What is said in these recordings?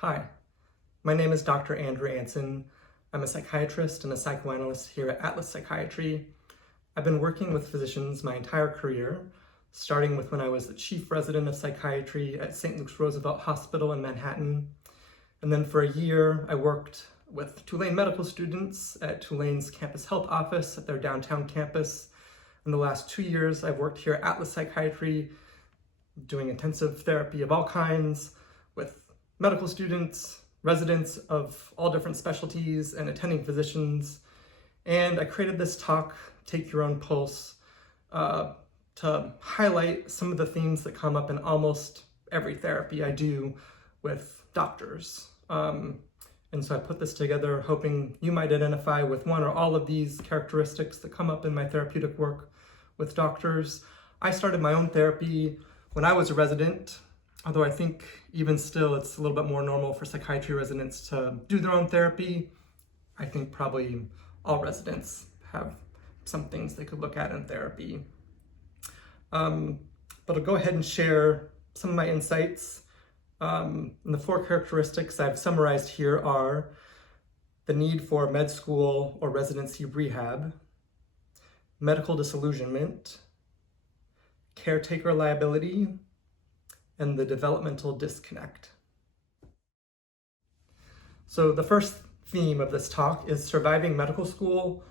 Hi, my name is Dr. Andrew Anson. I'm a psychiatrist and a psychoanalyst here at Atlas Psychiatry. I've been working with physicians my entire career, starting with when I was the chief resident of psychiatry at St. Luke's Roosevelt Hospital in Manhattan. And then for a year, I worked with Tulane medical students at Tulane's campus health office at their downtown campus. In the last 2 years, I've worked here at Atlas Psychiatry, doing intensive therapy of all kinds with medical students, residents of all different specialties, and attending physicians. And I created this talk, Take Your Own Pulse, to highlight some of the themes that come up in almost every therapy I do with doctors. And so I put this together hoping you might identify with one or all of these characteristics that come up in my therapeutic work with doctors. I started my own therapy when I was a resident, although I think even still it's a little bit more normal for psychiatry residents to do their own therapy. I think probably all residents have some things they could look at in therapy. But I'll go ahead and share some of my insights. And the 4 characteristics I've summarized here are the need for med school or residency rehab, medical disillusionment, caretaker liability, and the developmental disconnect. So the first theme of this talk is surviving medical school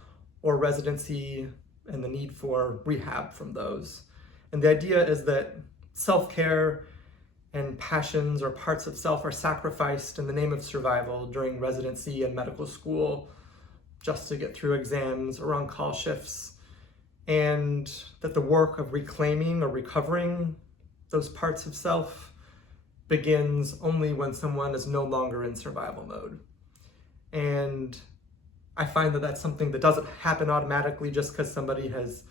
or residency and the need for rehab from those. And the idea is that self-care and passions or parts of self are sacrificed in the name of survival during residency and medical school just to get through exams or on-call shifts, and that the work of reclaiming or recovering those parts of self begins only when someone is no longer in survival mode. And I find that that's something that doesn't happen automatically just because somebody has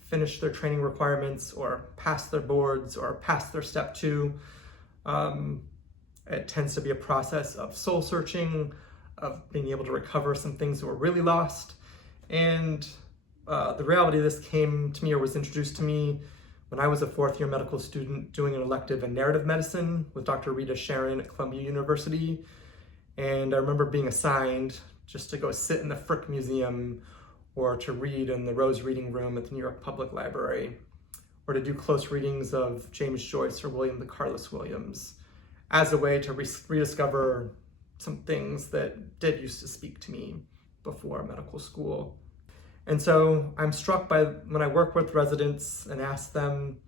finished their training requirements or passed their boards or passed their step 2. It tends to be a process of soul searching, of being able to recover some things that were really lost. And the reality of this came to me or was introduced to me when I was a 4th-year medical student doing an elective in narrative medicine with Dr. Rita Sharon at Columbia University. And I remember being assigned just to go sit in the Frick Museum or to read in the Rose Reading Room at the New York Public Library, or to do close readings of James Joyce or William the Carlos Williams as a way to rediscover some things that did used to speak to me before medical school. And so I'm struck by when I work with residents and ask them,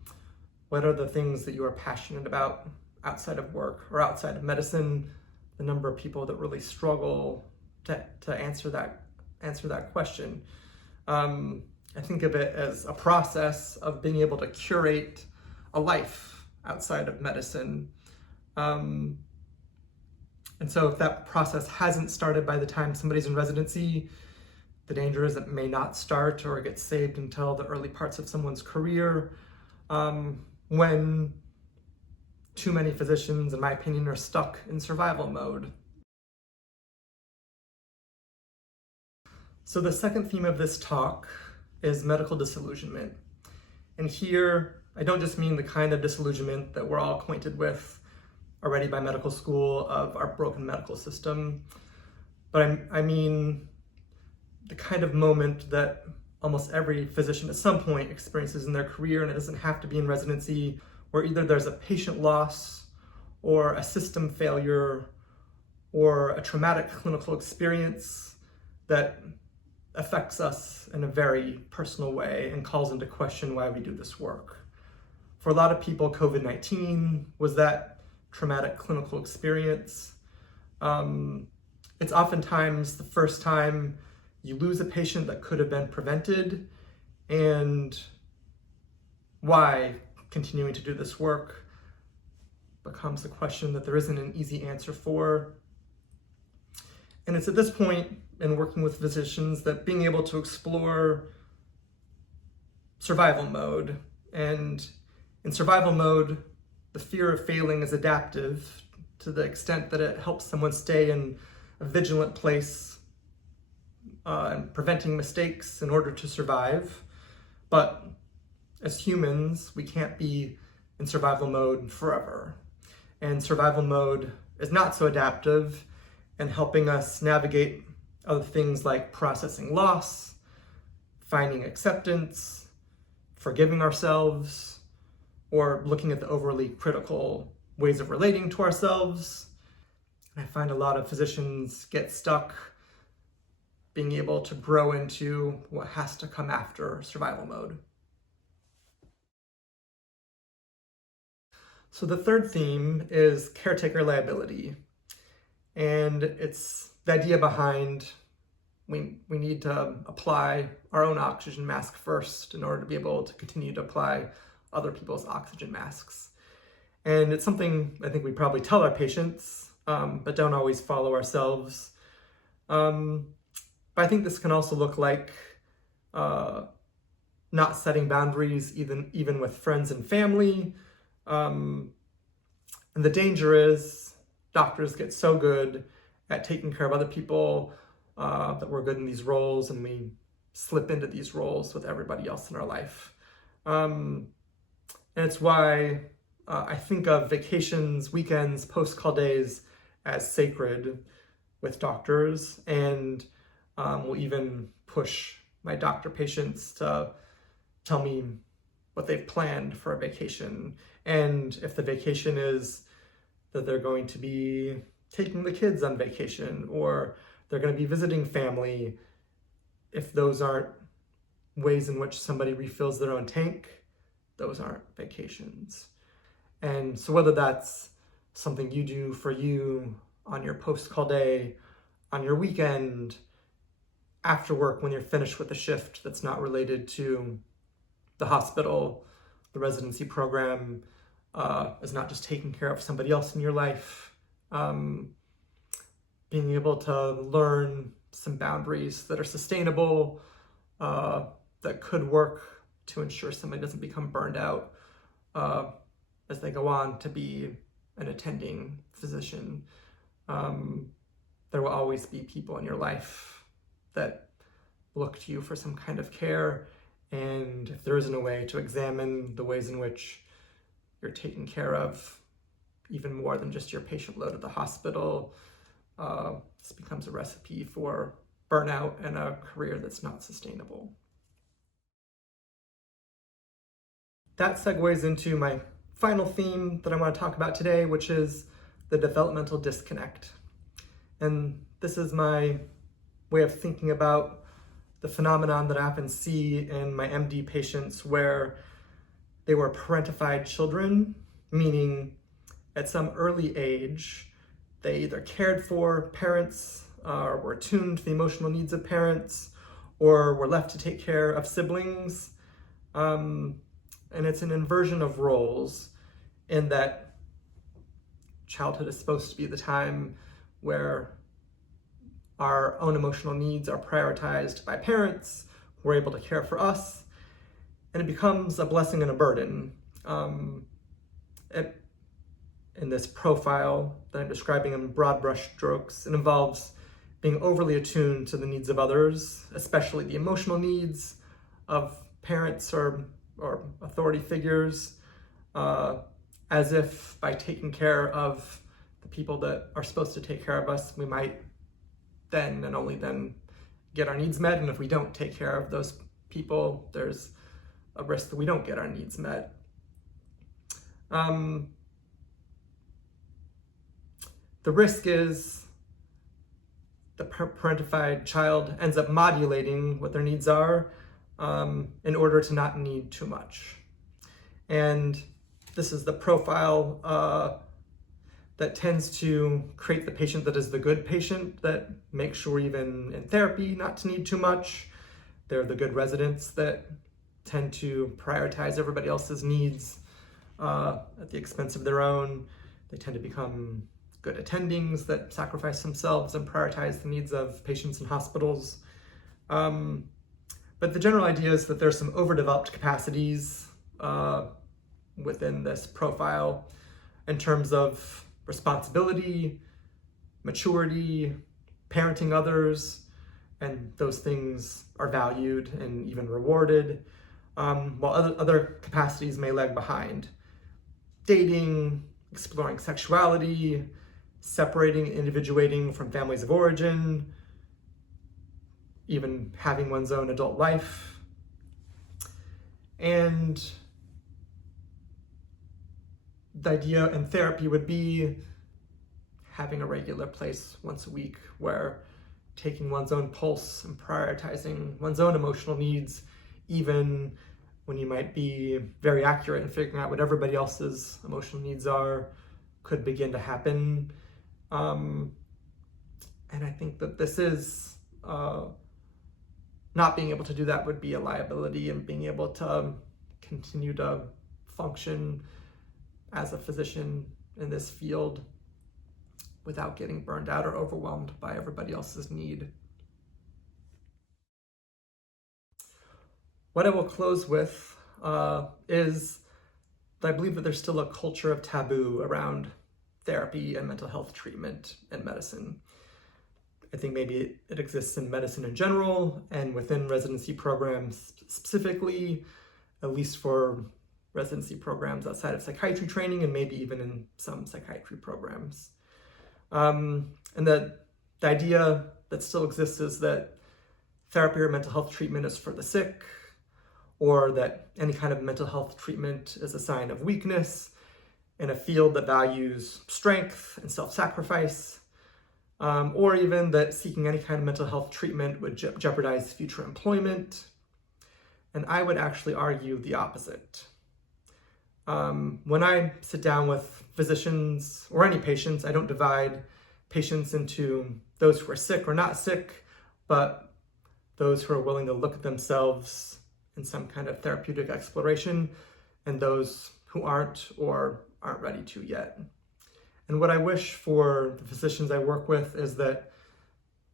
what are the things that you are passionate about outside of work or outside of medicine? The number of people that really struggle to answer that question. I think of it as a process of being able to curate a life outside of medicine. And so if that process hasn't started by the time somebody's in residency, the danger is it may not start or get saved until the early parts of someone's career, when too many physicians, in my opinion, are stuck in survival mode. So the second theme of this talk is medical disillusionment. And here, I don't just mean the kind of disillusionment that we're all acquainted with already by medical school of our broken medical system, but I mean the kind of moment that almost every physician at some point experiences in their career, and it doesn't have to be in residency, where either there's a patient loss or a system failure or a traumatic clinical experience that affects us in a very personal way and calls into question why we do this work. For a lot of people, COVID-19 was that traumatic clinical experience. It's oftentimes the first time you lose a patient that could have been prevented, and why continuing to do this work becomes a question that there isn't an easy answer for. And it's at this point in working with physicians that being able to explore survival mode, and in survival mode, the fear of failing is adaptive to the extent that it helps someone stay in a vigilant place and preventing mistakes in order to survive. But as humans, we can't be in survival mode forever. And survival mode is not so adaptive and helping us navigate other things like processing loss, finding acceptance, forgiving ourselves, or looking at the overly critical ways of relating to ourselves. I find a lot of physicians get stuck being able to grow into what has to come after survival mode. So the third theme is caretaker liability. And it's the idea behind we need to apply our own oxygen mask first in order to be able to continue to apply other people's oxygen masks. And it's something I think we probably tell our patients, but don't always follow ourselves. But I think this can also look like not setting boundaries even with friends and family. And the danger is doctors get so good at taking care of other people that we're good in these roles and we slip into these roles with everybody else in our life. And it's why I think of vacations, weekends, post-call days as sacred with doctors, and will even push my doctor patients to tell me what they've planned for a vacation. And if the vacation is that they're going to be taking the kids on vacation or they're going to be visiting family, if those aren't ways in which somebody refills their own tank, those aren't vacations. And so whether that's something you do for you on your post-call day, on your weekend, after work when you're finished with a shift that's not related to the hospital, the residency program, is not just taking care of somebody else in your life. Being able to learn some boundaries that are sustainable, that could work to ensure somebody doesn't become burned out as they go on to be an attending physician. There will always be people in your life that look to you for some kind of care, and if there isn't a way to examine the ways in which you're taken care of, even more than just your patient load at the hospital, this becomes a recipe for burnout and a career that's not sustainable. That segues into my final theme that I want to talk about today, which is the developmental disconnect. And this is my way of thinking about the phenomenon that I often see in my MD patients where they were parentified children, meaning at some early age, they either cared for parents, or were attuned to the emotional needs of parents, or were left to take care of siblings. And it's an inversion of roles in that childhood is supposed to be the time where our own emotional needs are prioritized by parents who are able to care for us, and it becomes a blessing and a burden. In this profile that I'm describing in broad brush strokes, it involves being overly attuned to the needs of others, especially the emotional needs of parents or authority figures, as if by taking care of the people that are supposed to take care of us, we might then and only then get our needs met. And if we don't take care of those people, there's a risk that we don't get our needs met. The risk is the parentified child ends up modulating what their needs are in order to not need too much. And this is the profile that tends to create the patient that is the good patient, that makes sure even in therapy not to need too much. They're the good residents that tend to prioritize everybody else's needs at the expense of their own. They tend to become good attendings that sacrifice themselves and prioritize the needs of patients in hospitals. But the general idea is that there's some overdeveloped capacities within this profile in terms of responsibility, maturity, parenting others, and those things are valued and even rewarded, while other capacities may lag behind. Dating, exploring sexuality, separating, individuating from families of origin, even having one's own adult life. And the idea in therapy would be having a regular place once a week where taking one's own pulse and prioritizing one's own emotional needs, even when you might be very accurate in figuring out what everybody else's emotional needs are, could begin to happen. And I think that this is, not being able to do that would be a liability, and being able to continue to function as a physician in this field without getting burned out or overwhelmed by everybody else's need. What I will close with is that I believe that there's still a culture of taboo around therapy and mental health treatment in medicine. I think maybe it exists in medicine in general and within residency programs specifically, at least for residency programs outside of psychiatry training, and maybe even in some psychiatry programs. And the idea that still exists is that therapy or mental health treatment is for the sick, or that any kind of mental health treatment is a sign of weakness in a field that values strength and self-sacrifice, or even that seeking any kind of mental health treatment would jeopardize future employment. And I would actually argue the opposite. When I sit down with physicians or any patients, I don't divide patients into those who are sick or not sick, but those who are willing to look at themselves in some kind of therapeutic exploration, and those who aren't or aren't ready to yet. And what I wish for the physicians I work with is that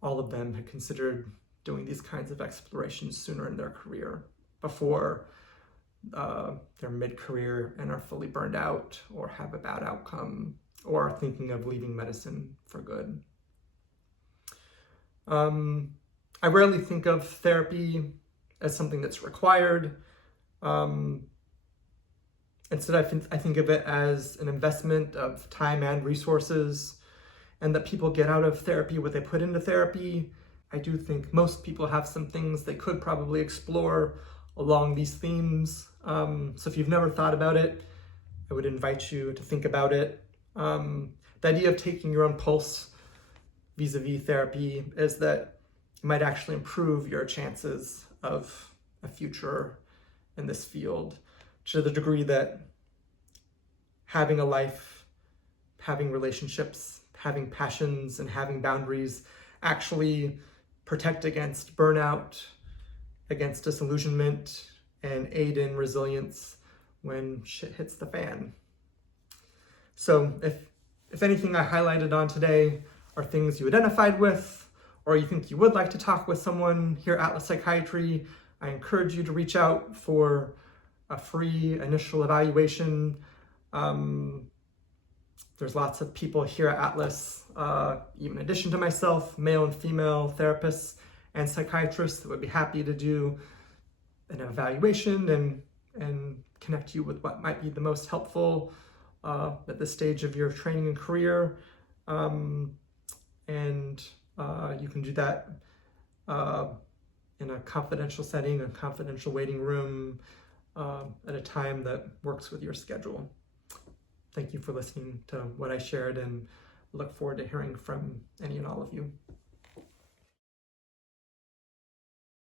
all of them had considered doing these kinds of explorations sooner in their career, before they're mid-career and are fully burned out or have a bad outcome or are thinking of leaving medicine for good. I rarely think of therapy as something that's required. Instead, I think of it as an investment of time and resources, and that people get out of therapy what they put into therapy. I do think most people have some things they could probably explore along these themes. So if you've never thought about it, I would invite you to think about it. The idea of taking your own pulse vis-a-vis therapy is that it might actually improve your chances of a future in this field, to the degree that having a life, having relationships, having passions, and having boundaries actually protect against burnout, against disillusionment, and aid in resilience when shit hits the fan. So if anything I highlighted on today are things you identified with, or you think you would like to talk with someone here at Atlas Psychiatry, I encourage you to reach out for a free initial evaluation. There's lots of people here at Atlas, even in addition to myself, male and female therapists and psychiatrists, that would be happy to do an evaluation and connect you with what might be the most helpful at this stage of your training and career. You can do that in a confidential setting, a confidential waiting room, at a time that works with your schedule. Thank you for listening to what I shared, and look forward to hearing from any and all of you.